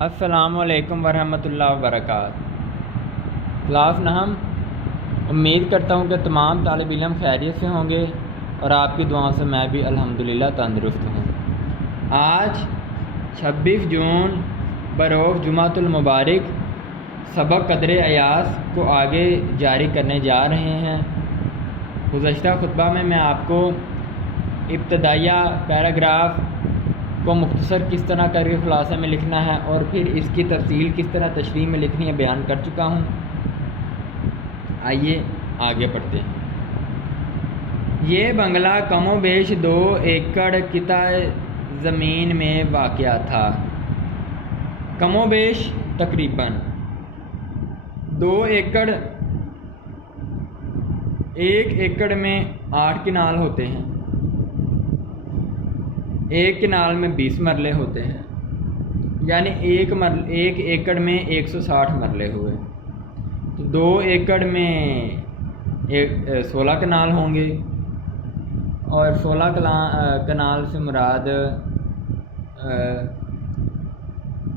السلام علیکم ورحمۃ اللہ وبرکاتہ۔ کلاس نہم، امید کرتا ہوں کہ تمام طالب علم خیریت سے ہوں گے اور آپ کی دعاؤں سے میں بھی الحمدللہ تندرست ہوں۔ آج 26 جون بروز جمعۃ المبارک سبق قدر ایاز کو آگے جاری کرنے جا رہے ہیں۔ گزشتہ خطبہ میں آپ کو ابتدائیہ پیراگراف کو مختصر کس طرح کر کے خلاصے میں لکھنا ہے اور پھر اس کی تفصیل کس طرح تشریح میں لکھنی ہے بیان کر چکا ہوں۔ آئیے آگے پڑھتے ہیں۔ یہ بنگلہ کم و بیش 2 ایکڑ قطع زمین میں واقع تھا۔ کم و بیش تقریباً 2 ایکڑ، 1 ایکڑ میں 8 کنال ہوتے ہیں، 1 کنال میں 20 مرلے ہوتے ہیں، یعنی 1 ایکڑ میں 160 مرلے ہوئے، تو 2 ایکڑ میں 16 کنال ہوں گے، اور 16 کنال سے مراد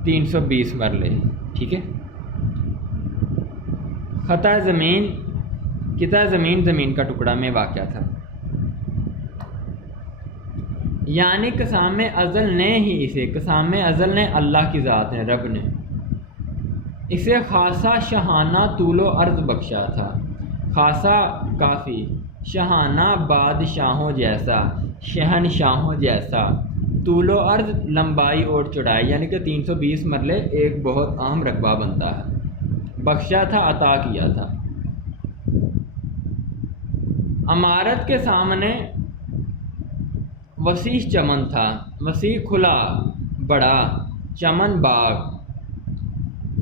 320 مرلے، ٹھیک ہے۔ قطع زمین زمین کا ٹکڑا میں واقع تھا، یعنی قسام ازل نے ہی اسے، قسام ازل نے اللہ کی ذات نے، رب نے اسے خاصا شاہانہ طول و عرض بخشا تھا۔ خاصا کافی، شاہانہ بادشاہوں جیسا، شہنشاہوں جیسا، طول و عرض لمبائی اور چوڑائی، یعنی کہ 320 مرلے ایک بہت اہم رقبہ بنتا ہے، بخشا تھا، عطا کیا تھا۔ عمارت کے سامنے وسیع چمن تھا، وسیع کھلا بڑا چمن باغ،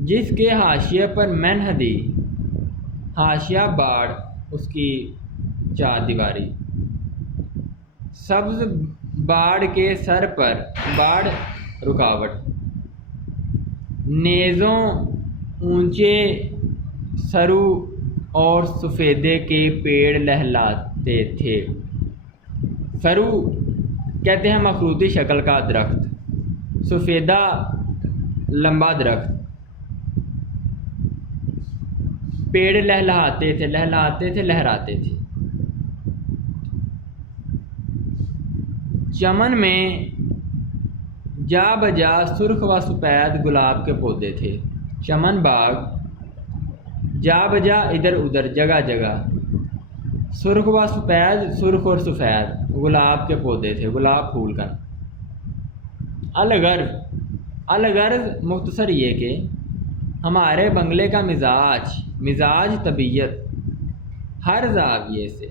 جس کے حاشیے پر منحدی، حاشیہ باڑ، اس کی 4 دیواری، سبز باڑ کے سر پر باڑ رکاوٹ، نیزوں اونچے سرو اور سفیدے کے پیڑ لہلاتے تھے۔ سرو کہتے ہیں مخروطی شکل کا درخت، سفیدہ لمبا درخت، پیڑ لہلاتے تھے، لہراتے تھے۔ چمن میں جا بجا سرخ و سفید گلاب کے پودے تھے۔ چمن باغ، جا بجا ادھر ادھر، جگہ جگہ، سرخ و سفید، سرخ اور سفید گلاب کے پودے تھے، گلاب پھول کا۔ الغرض مختصر یہ کہ ہمارے بنگلے کا مزاج طبیعت ہر زاویے سے،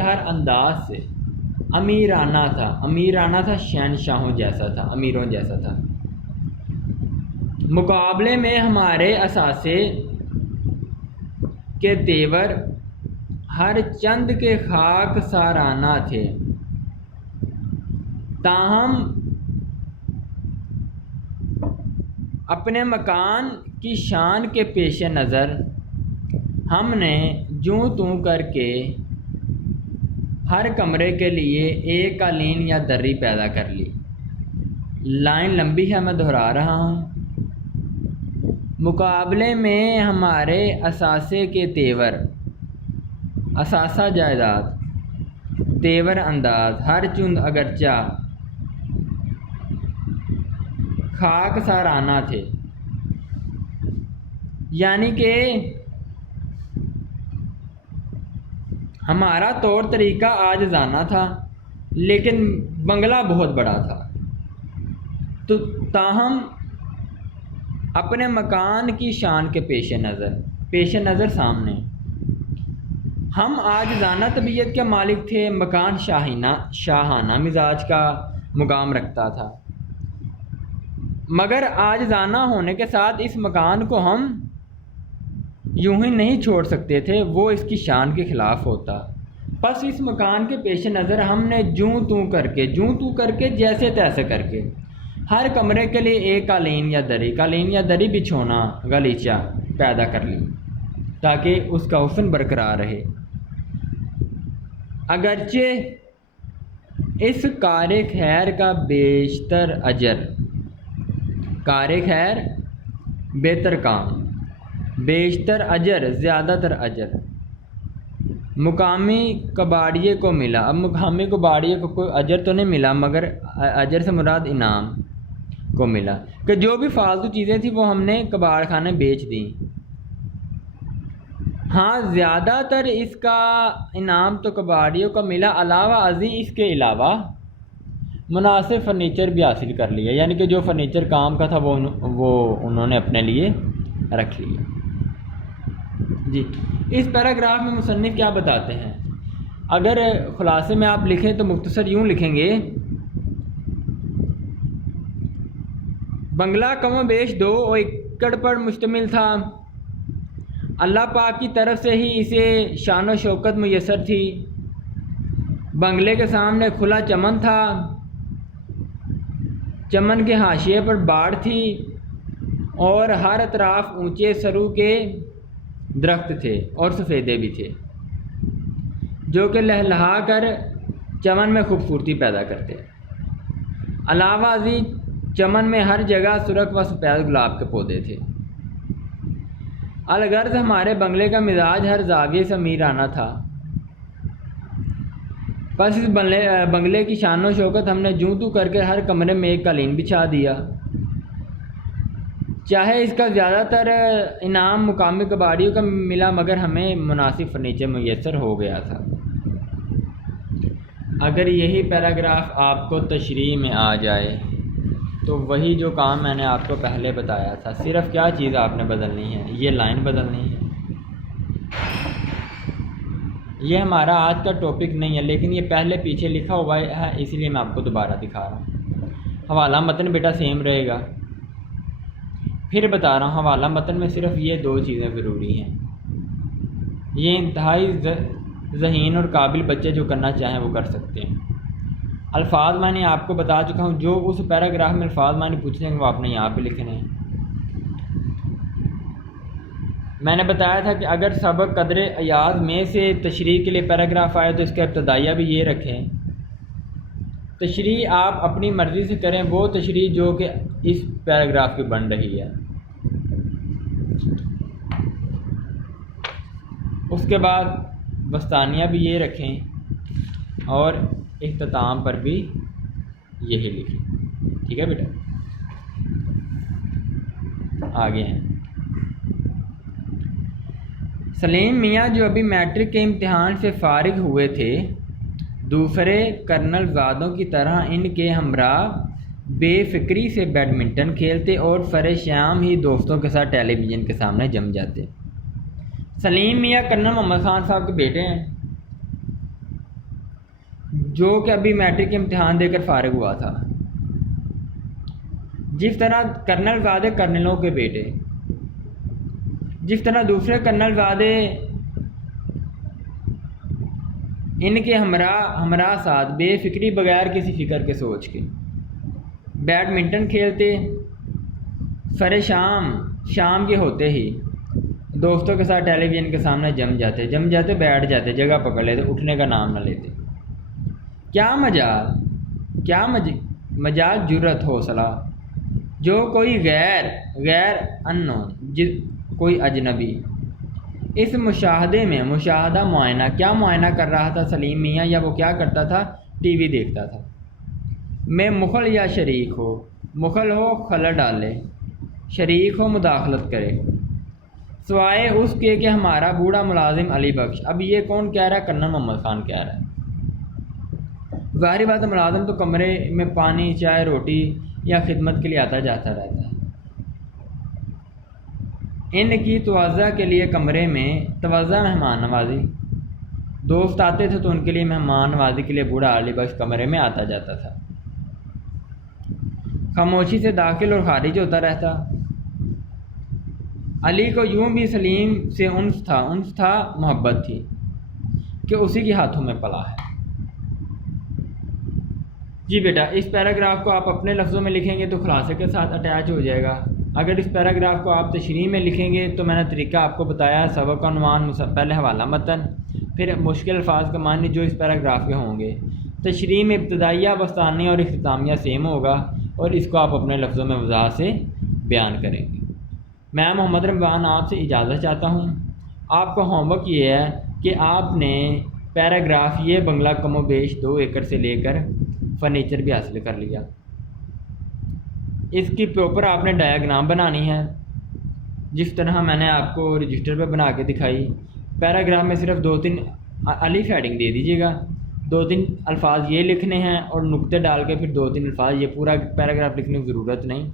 ہر انداز سے امیرانہ تھا، شہنشاہوں جیسا تھا، امیروں جیسا تھا۔ مقابلے میں ہمارے اثاثے کے تیور ہر چند کے خاک سارانہ تھے، تاہم اپنے مکان کی شان کے پیش نظر ہم نے جوں توں کر کے ہر کمرے کے لیے ایک قالین یا دری پیدا کر لی۔ لائن لمبی ہے، میں دہرا رہا ہوں۔ مقابلے میں ہمارے اثاثے کے تیور، اثاثہ جائیداد، تیور انداز، ہر چند اگرچہ خاک سارانہ تھے، یعنی کہ ہمارا طور طریقہ عاجزانہ تھا، لیکن بنگلہ بہت بڑا تھا، تو تاہم اپنے مکان کی شان کے پیش نظر سامنے ہم عاجزانہ طبیعت کے مالک تھے۔ مکان شاہانہ مزاج کا مقام رکھتا تھا، مگر عاجزانہ ہونے کے ساتھ اس مکان کو ہم یوں ہی نہیں چھوڑ سکتے تھے، وہ اس کی شان کے خلاف ہوتا۔ پس اس مکان کے پیش نظر ہم نے جوں توں کر کے جیسے تیسے کر کے ہر کمرے کے لیے ایک قالین یا دری بچھونا غلیچہ پیدا کر لی، تاکہ اس کا حسن برقرار رہے۔ اگرچہ اس کار خیر کا بیشتر اجر کار خیر بہتر کام، بیشتر اجر زیادہ تر اجر، مقامی کباڑیے کو ملا۔ اب مقامی کباڑیے کو کوئی اجر تو نہیں ملا، مگر اجر سے مراد انعام کو ملا کہ جو بھی فالتو چیزیں تھیں وہ ہم نے کباڑ خانے بیچ دیں۔ ہاں زیادہ تر اس کا انعام تو کباڑیوں کا ملا، علاوہ ازیں اس کے علاوہ مناسب فرنیچر بھی حاصل کر لیا، یعنی کہ جو فرنیچر کام کا تھا وہ انہوں نے اپنے لیے رکھ لیا۔ جی اس پیراگراف میں مصنف کیا بتاتے ہیں؟ اگر خلاصے میں آپ لکھیں تو مختصر یوں لکھیں گے، بنگلہ کم و بیش 2 ایکڑ پر مشتمل تھا۔ اللہ پاک کی طرف سے ہی اسے شان و شوکت میسر تھی۔ بنگلے کے سامنے کھلا چمن تھا، چمن کے حاشیے پر باڑ تھی اور ہر اطراف اونچے سرو کے درخت تھے اور سفیدے بھی تھے جو کہ لہلہا کر چمن میں خوبصورتی پیدا کرتے۔ علاوہ ازیں چمن میں ہر جگہ سرخ و سفید گلاب کے پودے تھے۔ الغرض ہمارے بنگلے کا مزاج ہر زاویے سے امیرانہ تھا۔ بس اس بنگلے کی شان و شوکت ہم نے جوں تو کر کے ہر کمرے میں ایک قالین بچھا دیا۔ چاہے اس کا زیادہ تر انعام مقامی کباڑیوں کا ملا، مگر ہمیں مناسب فرنیچر میسر ہو گیا تھا۔ اگر یہی پیراگراف آپ کو تشریح میں آ جائے تو وہی جو کام میں نے آپ کو پہلے بتایا تھا، صرف کیا چیز آپ نے بدلنی ہے، یہ لائن بدلنی ہے۔ یہ ہمارا آج کا ٹاپک نہیں ہے، لیکن یہ پہلے پیچھے لکھا ہوا ہے، اس لیے میں آپ کو دوبارہ دکھا رہا ہوں۔ حوالہ متن بیٹا سیم رہے گا، پھر بتا رہا ہوں، حوالہ متن میں صرف یہ 2 چیزیں ضروری ہیں۔ یہ انتہائی ذہین اور قابل بچے جو کرنا چاہیں وہ کر سکتے ہیں۔ الفاظ میں نے آپ کو بتا چکا ہوں، جو اس پیراگراف میں الفاظ میں نے پوچھنے ہیں وہ آپ نے یہاں پہ لکھنے ہیں۔ میں نے بتایا تھا کہ اگر سبق قدر ایاز میں سے تشریح کے لیے پیراگراف آئے تو اس کا ابتدائیہ بھی یہ رکھیں۔ تشریح آپ اپنی مرضی سے کریں، وہ تشریح جو کہ اس پیراگراف کی بن رہی ہے۔ اس کے بعد وسطانیہ بھی یہ رکھیں اور اختتام پر بھی یہی لکھیں، ٹھیک ہے بیٹا؟ آگے ہیں سلیم میاں جو ابھی میٹرک کے امتحان سے فارغ ہوئے تھے، دوسرے کرنل زادوں کی طرح ان کے ہمراہ بے فکری سے بیڈمنٹن کھیلتے اور سر شام ہی دوستوں کے ساتھ ٹیلی ویژن کے سامنے جم جاتے۔ سلیم میاں کرنل محمد خان صاحب کے بیٹے ہیں، جو کہ ابھی میٹرک کے امتحان دے کر فارغ ہوا تھا۔ جس طرح کرنل زادے کرنلوں کے بیٹے، جس طرح دوسرے کرنل زادے ان کے ہمراہ ساتھ بے فکری بغیر کسی فکر کے سوچ کے بیڈمنٹن کھیلتے، سر شام کے ہوتے ہی دوستوں کے ساتھ ٹیلی ویژن کے سامنے جم جاتے بیٹھ جاتے، جگہ پکڑ لیتے، اٹھنے کا نام نہ لیتے۔ کیا مجال جرت حوصلہ جو کوئی غیر انون، کوئی اجنبی اس مشاہدے میں معائنہ کیا معائنہ کر رہا تھا سلیم میاں، یا وہ کیا کرتا تھا؟ ٹی وی دیکھتا تھا۔ میں مخل یا شریک ہو، مخل ہو خلل ڈالے، شریک ہو مداخلت کرے، سوائے اس کے کہ ہمارا بوڑھا ملازم علی بخش۔ اب یہ کون کہہ رہا ہے؟ کرنل محمد خان کہہ رہا ہے۔ ظاہری بات ہے، ملازم تو کمرے میں پانی چائے روٹی یا خدمت کے لیے آتا جاتا رہتا ہے۔ ان کی توجہ کے لیے کمرے میں توجہ مہمان نوازی، دوست آتے تھے تو ان کے لیے مہمان نوازی کے لیے بوڑھا علی بخش کمرے میں آتا جاتا تھا، خاموشی سے داخل اور خارج ہوتا رہتا۔ علی کو یوں بھی سلیم سے انس تھا، محبت تھی کہ اسی کے ہاتھوں میں پلا ہے۔ جی بیٹا، اس پیراگراف کو آپ اپنے لفظوں میں لکھیں گے تو خلاصے کے ساتھ اٹیچ ہو جائے گا۔ اگر اس پیراگراف کو آپ تشریح میں لکھیں گے تو میں نے طریقہ آپ کو بتایا، سبق کا عنوان، پہلے حوالہ متن، پھر مشکل الفاظ کا معنی جو اس پیراگراف کے ہوں گے۔ تشریح میں ابتدائیہ، وسطانیہ اور اختتامیہ سیم ہوگا، اور اس کو آپ اپنے لفظوں میں وضاحت سے بیان کریں گے۔ میں محمد رمضان آپ سے اجازت چاہتا ہوں۔ آپ کا ہوم ورک یہ ہے کہ آپ نے پیراگراف یہ بنگلہ کم و بیش 2 ایکڑ سے لے کر فرنیچر بھی حاصل کر لیا۔ اس کی پراپر آپ نے ڈایاگرام بنانی ہے جس طرح میں نے آپ کو رجسٹر پہ بنا کے دکھائی۔ پیراگراف میں صرف 2-3 الف ہیڈنگ دے دیجیے گا، 2-3 الفاظ یہ لکھنے ہیں اور نقطے ڈال کے پھر 2-3 الفاظ، یہ پورا پیراگراف لکھنے کی ضرورت نہیں۔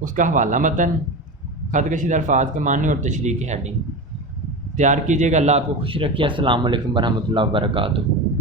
اس کا حوالہ متن، خط کشیدہ الفاظ کے معنی اور تشریح کی ہیڈنگ تیار کیجیے گا۔ اللہ آپ کو خوش رکھیے۔ السلام علیکم ورحمۃ اللہ وبرکاتہ۔